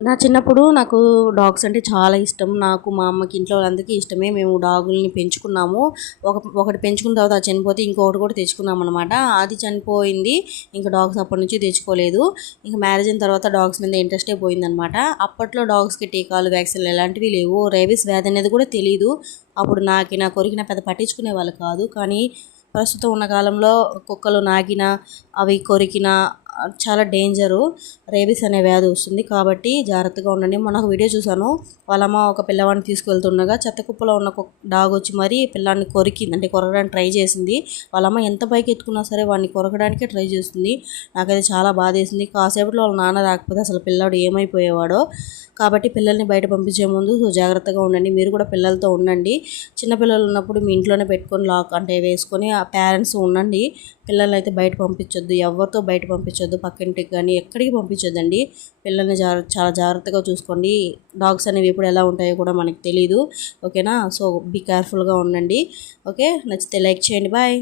నా చిన్నప్పుడు నాకు డాగ్స్ అంటే చాలా ఇష్టం. నాకు, మా అమ్మకి, ఇంట్లో వాళ్ళందరికీ ఇష్టమే. మేము డాగుల్ని పెంచుకున్నాము. ఒకటి పెంచుకున్న తర్వాత అది చనిపోతే ఇంకొకటి కూడా తెచ్చుకున్నామనమాట. అది చనిపోయింది. ఇంక డాగ్స్ అప్పటి నుంచి తెచ్చుకోలేదు. ఇంక మ్యారేజ్ అయిన తర్వాత డాగ్స్ మీద ఇంట్రెస్టే పోయిందనమాట. అప్పట్లో డాగ్స్‌కి టీకాలు, వ్యాక్సిన్‌లు ఎలాంటివి లేవు. రేబీస్ వ్యాధి అనేది కూడా తెలీదు. అప్పుడు నాకినా, కొరికినా పెద్ద పట్టించుకునేవాళ్ళు కాదు. కానీ ప్రస్తుతం ఉన్న కాలంలో కుక్కలు నాకినా, అవి కొరికినా చాలా డేంజరు. రేబీస్ అనే వ్యాధి వస్తుంది. కాబట్టి జాగ్రత్తగా ఉండండి. మొన్న ఒక వీడియో చూశాను. వాళ్ళమ్మ ఒక పిల్లవాడిని తీసుకెళ్తుండగా చెత్త కుప్పలో ఉన్న డాగ్ వచ్చి మరీ పిల్లాడిని కొరికింది. అంటే కొరకడానికి ట్రై చేసింది. వాళ్ళమ్మ ఎంత పైకి ఎత్తుకున్నా సరే వాడిని కొరకడానికే ట్రై చేస్తుంది. నాకైతే చాలా బాధేసింది. కాసేపట్లో వాళ్ళ నాన్న రాకపోతే అసలు పిల్లాడు ఏమైపోయేవాడో. కాబట్టి పిల్లల్ని బయట పంపించే ముందు జాగ్రత్తగా ఉండండి. మీరు కూడా పిల్లలతో ఉండండి. చిన్నపిల్లలు ఉన్నప్పుడు మీ ఇంట్లోనే పెట్టుకొని లాక్ అంటే వేసుకొని ఆ పేరెంట్స్ ఉండండి. పిల్లల్ని అయితే బయట పంపించొద్దు. ఎవరితో బయట పంపించొద్దు. పక్కింటికి కానీ ఎక్కడికి పంపించొద్దండి. పిల్లల్ని చాలా జాగ్రత్తగా చూసుకోండి. డాగ్స్ అనేవి ఎప్పుడు ఎలా ఉంటాయో కూడా మనకు తెలీదు. ఓకేనా? సో బీ కేర్ఫుల్గా ఉండండి. ఓకే, నచ్చితే లైక్ చేయండి. బాయ్.